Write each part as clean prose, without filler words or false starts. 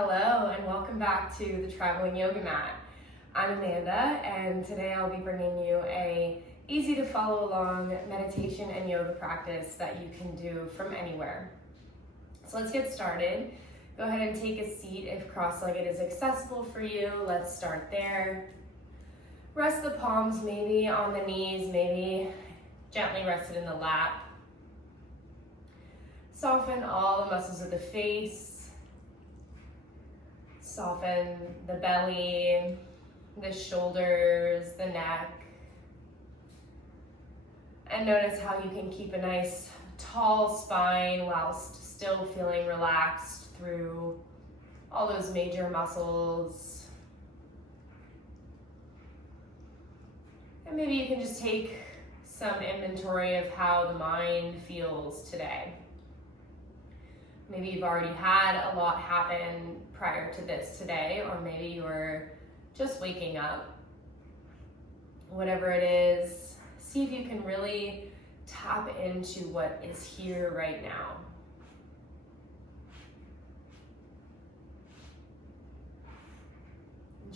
Hello and welcome back to the Traveling Yoga Mat. I'm Amanda and today I'll be bringing you a easy to follow along meditation and yoga practice that you can do from anywhere. So let's get started. Go ahead and take a seat if cross-legged is accessible for you. Let's start there. Rest the palms maybe on the knees, maybe gently rested in the lap. Soften all the muscles of the face. Soften the belly, the shoulders, the neck. And notice how you can keep a nice tall spine whilst still feeling relaxed through all those major muscles. And maybe you can just take some inventory of how the mind feels today. Maybe you've already had a lot happen prior to this today, or maybe you're just waking up. Whatever it is, see if you can really tap into what is here right now.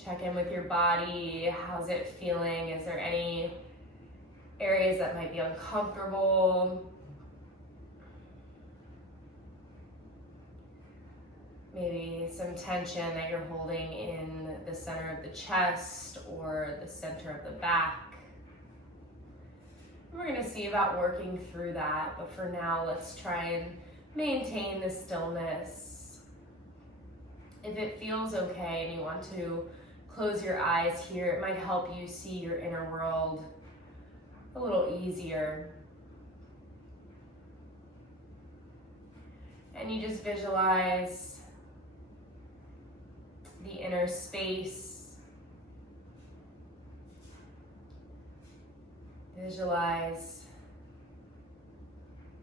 Check in with your body. How's it feeling? Is there any areas that might be uncomfortable? Maybe some tension that you're holding in the center of the chest or the center of the back. We're going to see about working through that, but for now, let's try and maintain the stillness. If it feels okay and you want to close your eyes here, it might help you see your inner world a little easier. And you just visualize the inner space. Visualize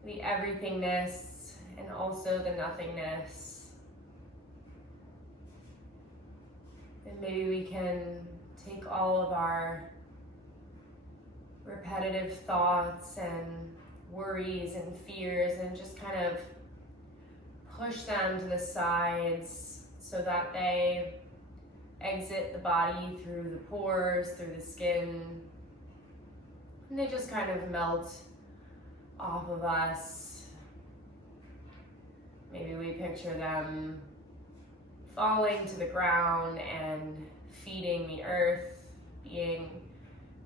the everythingness and also the nothingness. And maybe we can take all of our repetitive thoughts and worries and fears and just kind of push them to the sides so that they exit the body through the pores, through the skin, and they just kind of melt off of us. Maybe we picture them falling to the ground and feeding the earth, being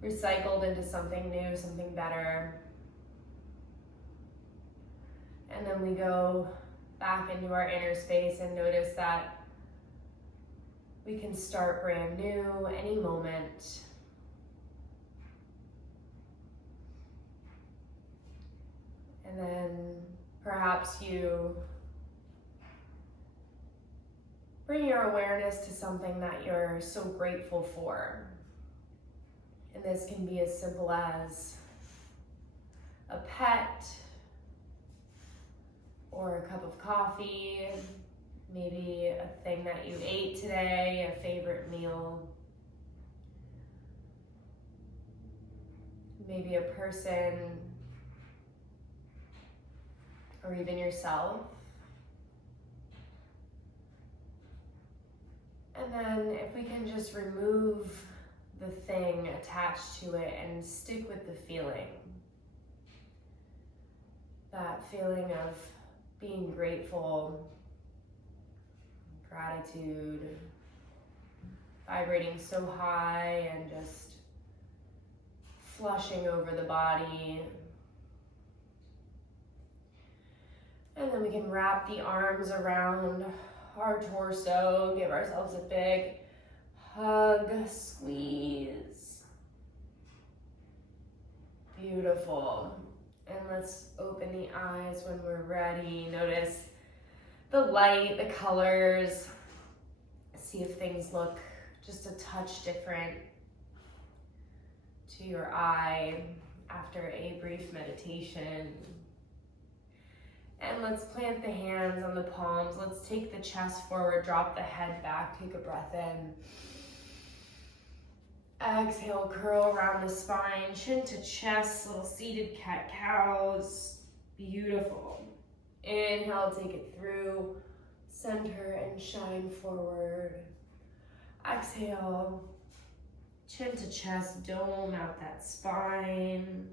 recycled into something new, something better. And then we go back into our inner space and notice that we can start brand new any moment. And then perhaps you bring your awareness to something that you're so grateful for. And this can be as simple as a pet, or a cup of coffee, maybe a thing that you ate today, a favorite meal, maybe a person, or even yourself. And then if we can just remove the thing attached to it and stick with the feeling, that feeling of being grateful, gratitude, vibrating so high and just flushing over the body. And then we can wrap the arms around our torso, give ourselves a big hug, squeeze. Beautiful. And let's open the eyes when we're ready. Notice the light, the colors. See if things look just a touch different to your eye after a brief meditation. And let's plant the hands on the palms. Let's take the chest forward, drop the head back, take a breath in. Exhale, curl around the spine, chin to chest, little seated cat-cows. Beautiful. Inhale, take it through. Center and shine forward. Exhale, chin to chest, dome out that spine.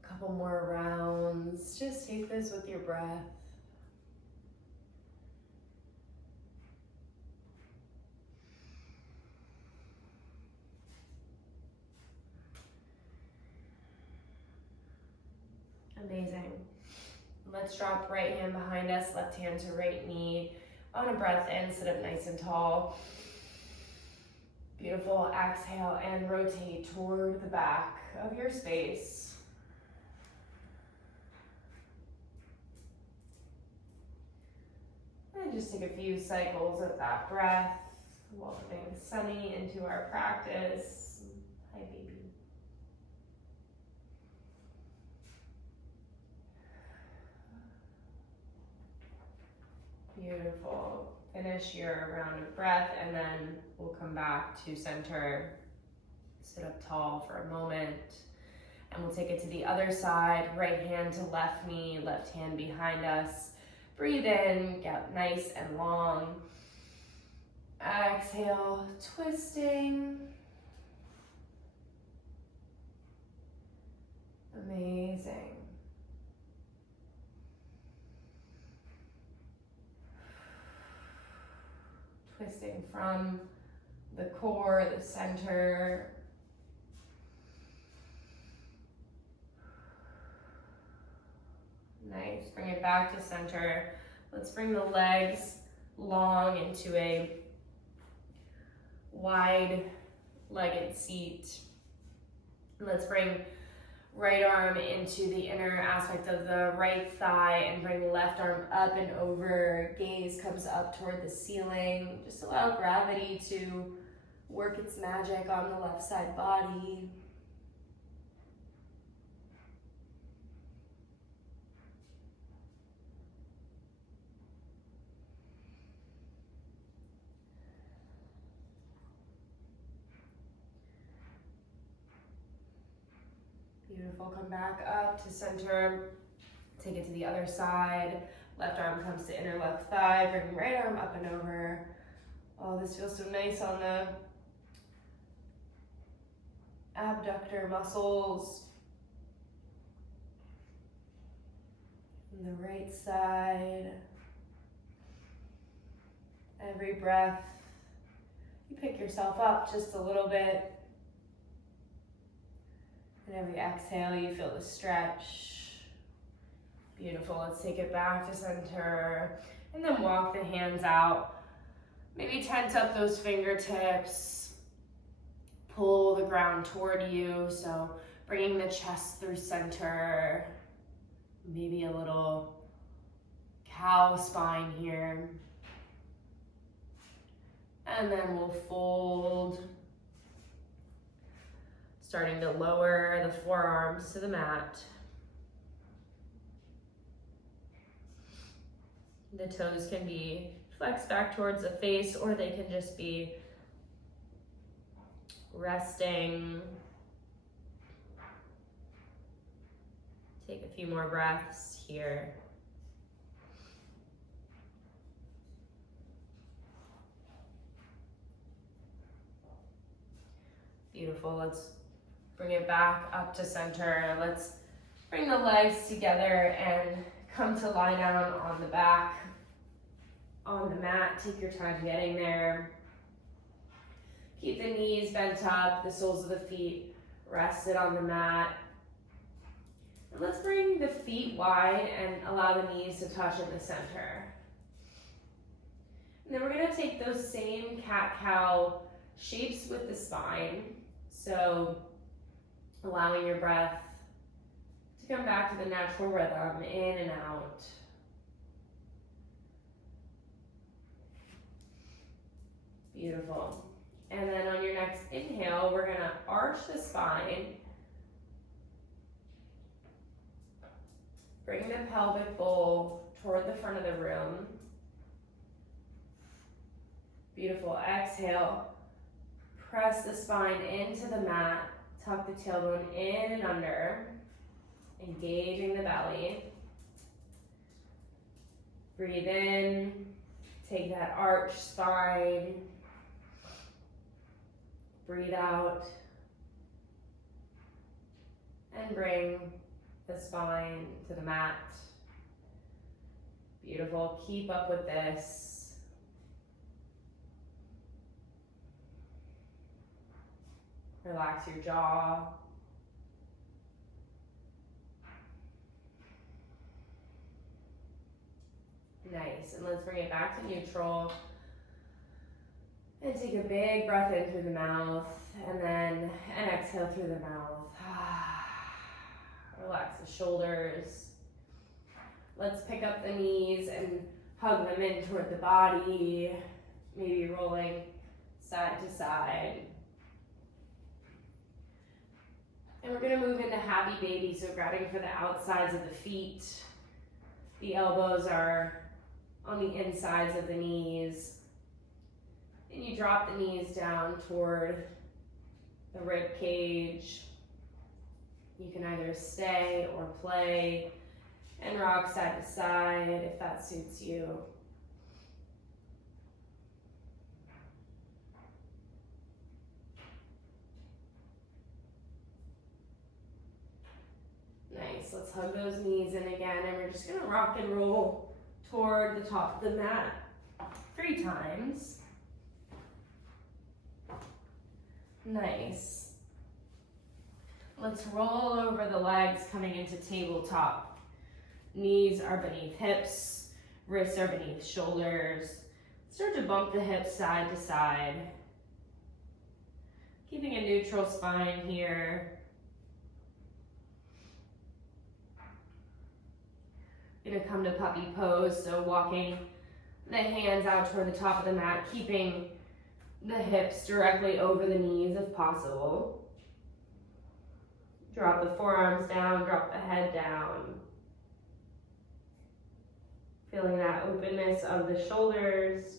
Couple more rounds. Just take this with your breath. Amazing. Let's drop right hand behind us, left hand to right knee. On a breath in, sit up nice and tall. Beautiful. Exhale and rotate toward the back of your space. And just take a few cycles of that breath, welcoming Sunny into our practice. Hi, baby. Beautiful. Finish your round of breath, and then we'll come back to center. Sit up tall for a moment, and we'll take it to the other side. Right hand to left knee, left hand behind us. Breathe in, get nice and long. Exhale, twisting. Amazing. Twisting from the core, the center. Nice, bring it back to center. Let's bring the legs long into a wide-legged seat. Let's bring right arm into the inner aspect of the right thigh and bring left arm up and over. Gaze comes up toward the ceiling. Just allow gravity to work its magic on the left side body. Beautiful, come back up to center, take it to the other side. Left arm comes to inner left thigh, bring right arm up and over. Oh, this feels so nice on the abductor muscles. On the right side. Every breath, you pick yourself up just a little bit. And every exhale, you feel the stretch. Beautiful, let's take it back to center. And then walk the hands out. Maybe tent up those fingertips. Pull the ground toward you, so bringing the chest through center. Maybe a little cow spine here. And then we'll fold. Starting to lower the forearms to the mat. The toes can be flexed back towards the face, or they can just be resting. Take a few more breaths here. Beautiful, let's bring it back up to center. Let's bring the legs together and come to lie down on the back, on the mat. Take your time getting there. Keep the knees bent up, the soles of the feet rested on the mat. And let's bring the feet wide and allow the knees to touch in the center. And then we're gonna take those same cat-cow shapes with the spine. So allowing your breath to come back to the natural rhythm, in and out. Beautiful. And then on your next inhale, we're gonna arch the spine. Bring the pelvic bowl toward the front of the room. Beautiful, exhale. Press the spine into the mat. Tuck the tailbone in and under, engaging the belly. Breathe in, take that arch spine. Breathe out. And bring the spine to the mat. Beautiful, keep up with this. Relax your jaw. Nice, and let's bring it back to neutral. And take a big breath in through the mouth, and then an exhale through the mouth. Relax the shoulders. Let's pick up the knees and hug them in toward the body, maybe rolling side to side. And we're gonna move into happy baby, so grabbing for the outsides of the feet. The elbows are on the insides of the knees. And you drop the knees down toward the rib cage. You can either stay or play and rock side to side if that suits you. Nice, let's hug those knees in again, and we're just gonna rock and roll toward the top of the mat 3 times. Nice. Let's roll over the legs coming into tabletop. Knees are beneath hips, wrists are beneath shoulders. Start to bump the hips side to side. Keeping a neutral spine here. Gonna come to puppy pose, so walking the hands out toward the top of the mat, keeping the hips directly over the knees if possible. Drop the forearms down, drop the head down. Feeling that openness of the shoulders.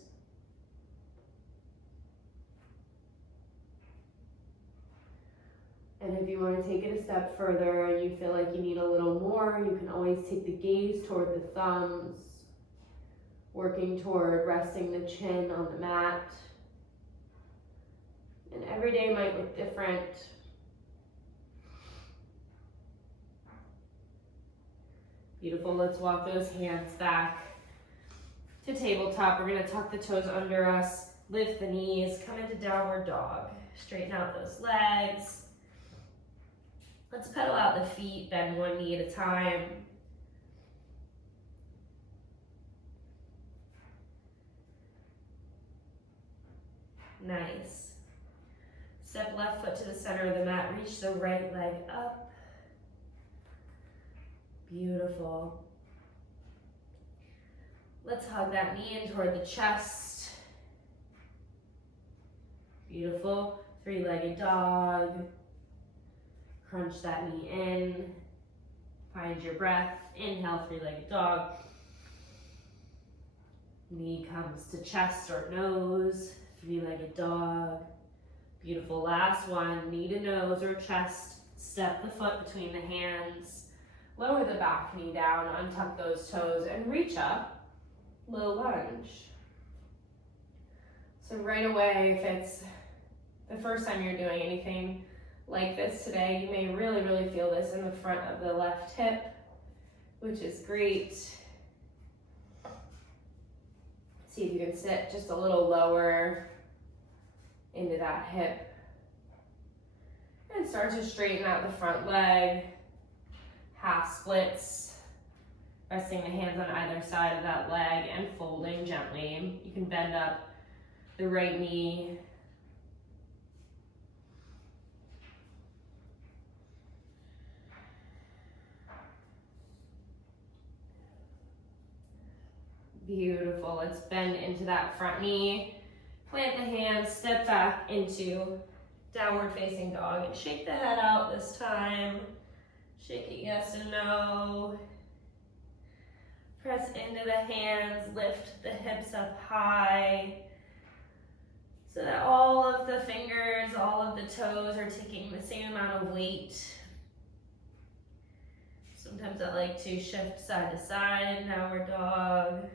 And if you want to take it a step further and you feel like you need a little more, you can always take the gaze toward the thumbs, working toward resting the chin on the mat. And every day might look different. Beautiful, let's walk those hands back to tabletop. We're gonna tuck the toes under us, lift the knees, come into downward dog. Straighten out those legs. Let's pedal out the feet, bend one knee at a time. Nice. Step left foot to the center of the mat, reach the right leg up. Beautiful. Let's hug that knee in toward the chest. Beautiful. 3-legged dog. Crunch that knee in. Find your breath. Inhale, 3-legged dog. Knee comes to chest or nose. 3-legged dog. Beautiful, last one, knee to nose or chest, step the foot between the hands, lower the back knee down, untuck those toes, and reach up, low lunge. So right away, if it's the first time you're doing anything like this today, you may really feel this in the front of the left hip, which is great. See if you can sit just a little lower into that hip. And start to straighten out the front leg, half splits, resting the hands on either side of that leg and folding gently. You can bend up the right knee. Beautiful, let's bend into that front knee. Plant the hands, step back into downward facing dog and shake the head out this time. Shake it yes and no. Press into the hands, lift the hips up high so that all of the fingers, all of the toes are taking the same amount of weight. Sometimes I like to shift side to side, downward dog.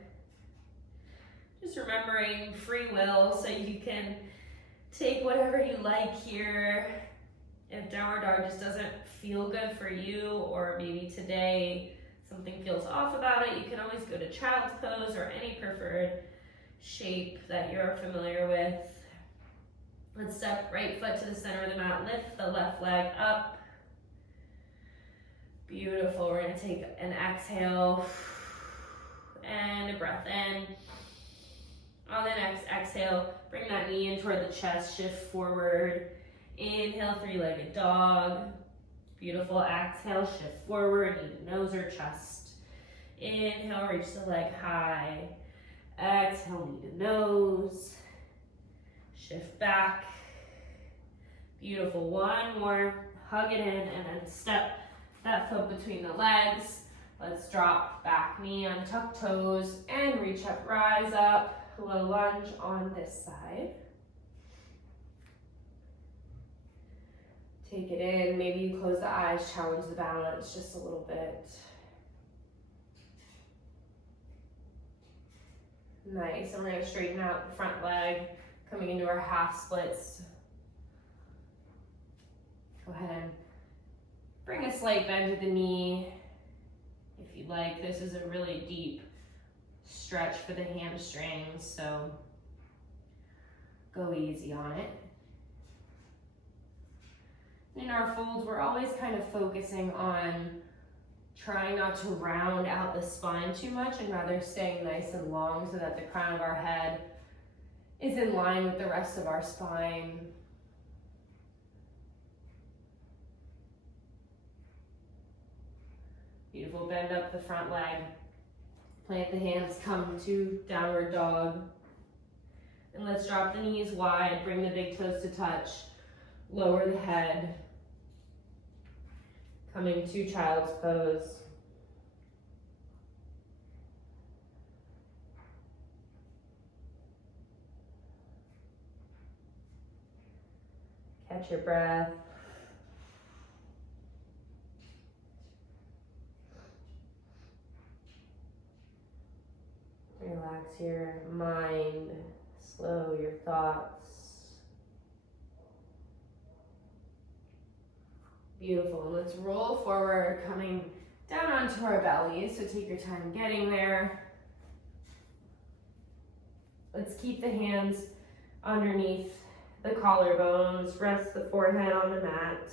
Just remembering free will, so you can take whatever you like here. If downward dog just doesn't feel good for you, or maybe today something feels off about it, you can always go to child's pose or any preferred shape that you're familiar with. Let's step right foot to the center of the mat, lift the left leg up. Beautiful. We're going to take an exhale and a breath in. On the next exhale, bring that knee in toward the chest, shift forward. Inhale, three-legged dog. Beautiful. Exhale, shift forward, knee to nose or chest. Inhale, reach the leg high. Exhale, knee to nose. Shift back. Beautiful. One more. Hug it in and then step that foot between the legs. Let's drop back knee on tuck toes and reach up, rise up. Low lunge on this side. Take it in. Maybe you close the eyes, challenge the balance just a little bit. Nice. And we're going to straighten out the front leg, coming into our half splits. Go ahead and bring a slight bend to the knee if you'd like. This is a really deep stretch for the hamstrings, so go easy on it. In our folds, we're always kind of focusing on trying not to round out the spine too much and rather staying nice and long so that the crown of our head is in line with the rest of our spine. Beautiful. Bend up the front leg. Plant the hands, come to downward dog. And let's drop the knees wide, bring the big toes to touch, lower the head. Coming to child's pose. Catch your breath. Relax your mind, slow your thoughts. Beautiful. Let's roll forward, coming down onto our belly. So take your time getting there. Let's keep the hands underneath the collarbones. Rest the forehead on the mat.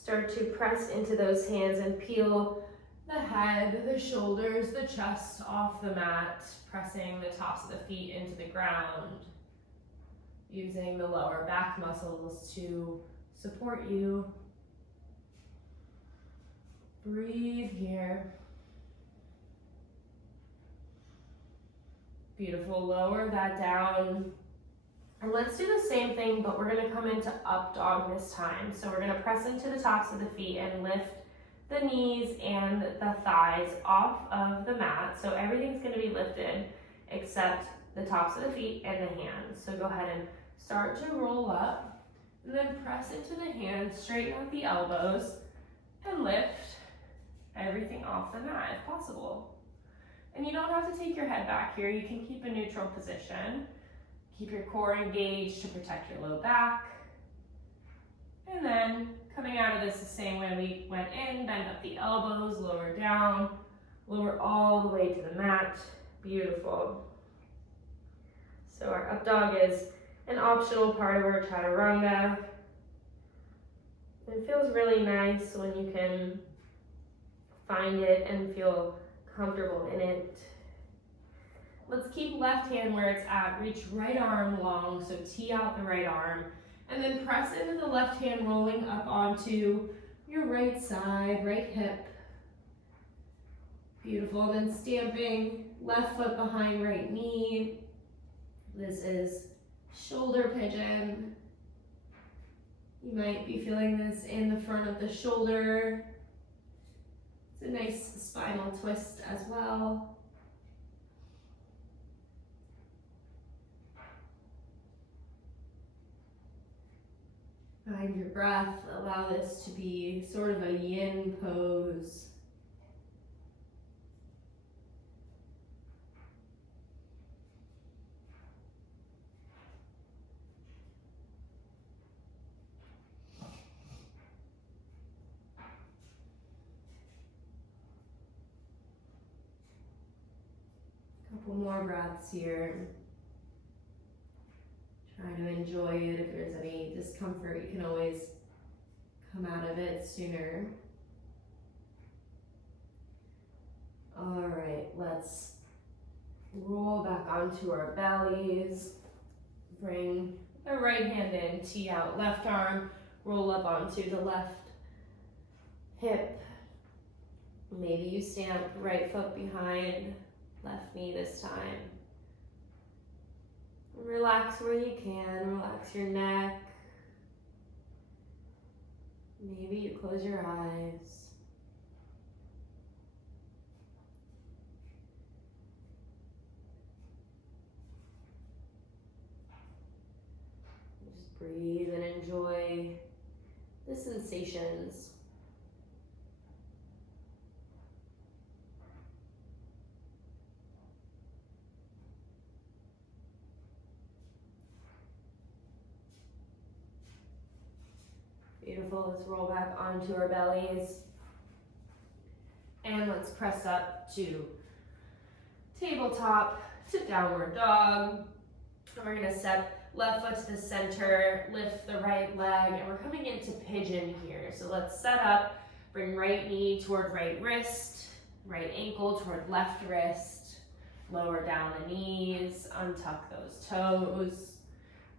Start to press into those hands and peel the head, the shoulders, the chest off the mat, pressing the tops of the feet into the ground, using the lower back muscles to support you. Breathe here. Beautiful. Lower that down. And let's do the same thing, but we're going to come into up dog this time. So we're going to press into the tops of the feet and lift the knees and the thighs off of the mat. So everything's going to be lifted except the tops of the feet and the hands. So go ahead and start to roll up. And then press into the hands, straighten out the elbows, and lift everything off the mat if possible. And you don't have to take your head back here. You can keep a neutral position. Keep your core engaged to protect your low back. And then coming out of this the same way we went in, bend up the elbows, lower down, lower all the way to the mat. Beautiful. So our up dog is an optional part of our chaturanga. It feels really nice when you can find it and feel comfortable in it. Let's keep left hand where it's at. Reach right arm long, so tee out the right arm. And then press into the left hand, rolling up onto your right side, right hip. Beautiful. And then stamping left foot behind right knee. This is shoulder pigeon. You might be feeling this in the front of the shoulder. It's a nice spinal twist as well. Find your breath. Allow this to be sort of a yin pose. Couple more breaths here. Try to enjoy it. If there's any discomfort, you can always come out of it sooner. All right, let's roll back onto our bellies. Bring the right hand in, tee out left arm, roll up onto the left hip. Maybe you stamp right foot behind left knee this time. Relax where you can, relax your neck. Maybe you close your eyes. Just breathe and enjoy the sensations. Beautiful, let's roll back onto our bellies. And let's press up to tabletop to downward dog. And we're gonna step left foot to the center, lift the right leg, and we're coming into pigeon here. So let's set up, bring right knee toward right wrist, right ankle toward left wrist, lower down the knees, untuck those toes.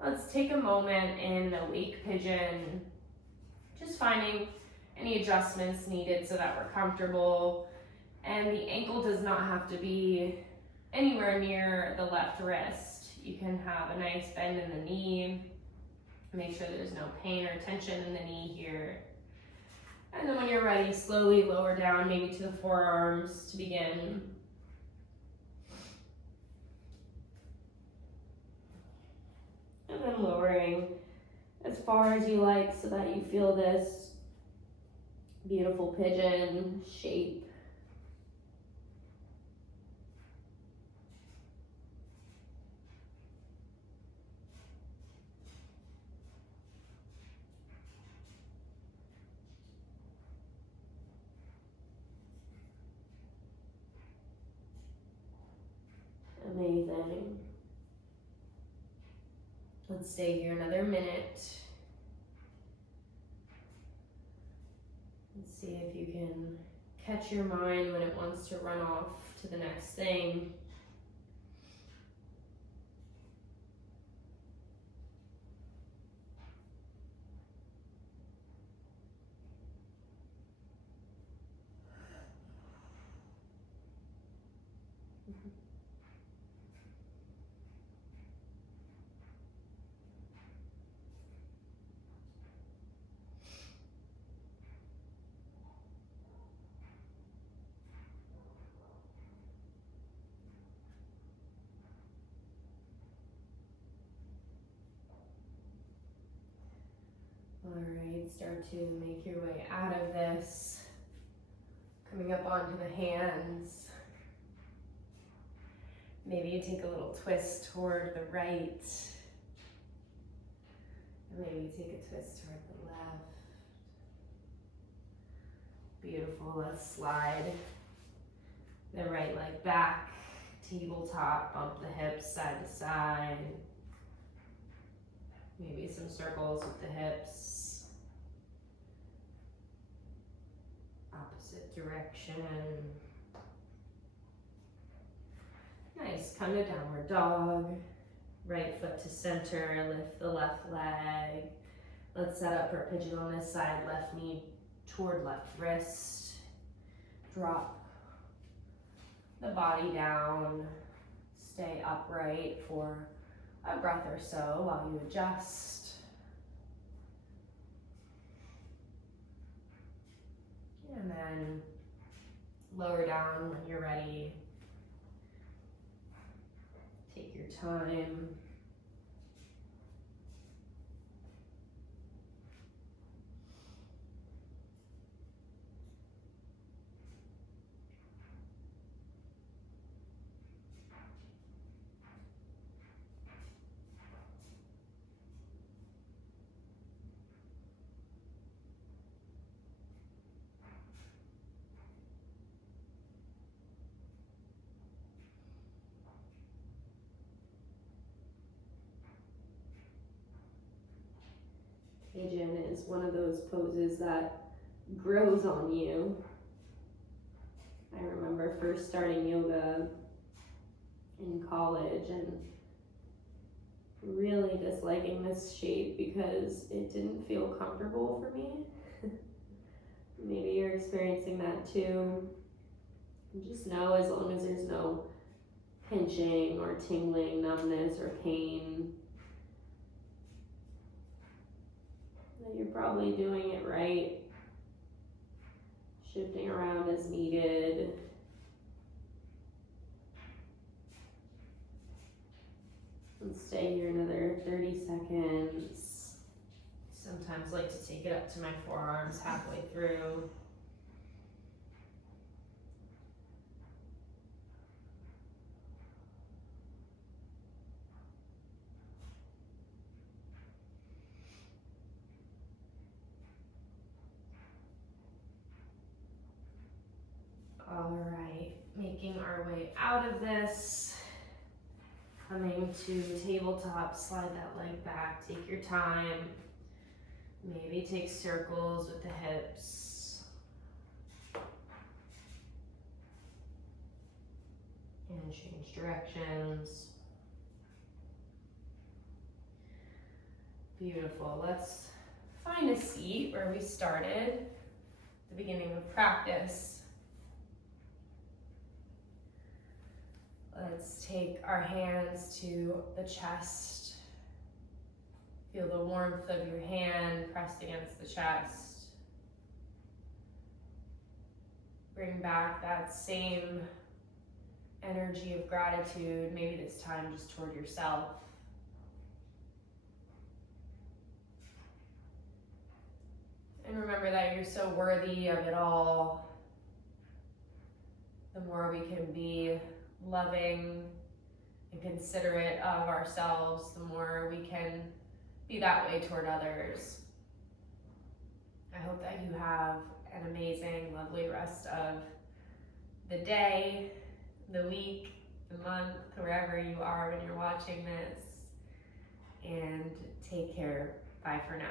Let's take a moment in awake pigeon, just finding any adjustments needed so that we're comfortable. And the ankle does not have to be anywhere near the left wrist. You can have a nice bend in the knee. Make sure there's no pain or tension in the knee here. And then when you're ready, slowly lower down, maybe to the forearms to begin. And then lowering as far as you like so that you feel this beautiful pigeon shape. Amazing. Let's stay here another minute. Let's see if you can catch your mind when it wants to run off to the next thing. All right, start to make your way out of this. Coming up onto the hands. Maybe you take a little twist toward the right. And maybe you take a twist toward the left. Beautiful, let's slide the right leg back, tabletop, bump the hips side to side. Maybe some circles with the hips. Opposite direction. Nice, come to downward dog. Right foot to center, lift the left leg. Let's set up for pigeon on this side, left knee toward left wrist. Drop the body down. Stay upright for a breath or so while you adjust. And then lower down when you're ready. Take your time. Pigeon is one of those poses that grows on you. I remember first starting yoga in college and really disliking this shape because it didn't feel comfortable for me. Maybe you're experiencing that too. Just know, as long as there's no pinching or tingling, numbness or pain, that you're probably doing it right. Shifting around as needed. And stay here another 30 seconds. Sometimes like to take it up to my forearms halfway through. All right, making our way out of this. Coming to tabletop, slide that leg back, take your time. Maybe take circles with the hips. And change directions. Beautiful. Let's find a seat where we started at the beginning of practice. Let's take our hands to the chest. Feel the warmth of your hand pressed against the chest. Bring back that same energy of gratitude, maybe this time just toward yourself. And remember that you're so worthy of it all. The more we can be loving and considerate of ourselves, the more we can be that way toward others. I hope that you have an amazing, lovely rest of the day, the week, the month, wherever you are when you're watching this. And take care. Bye for now.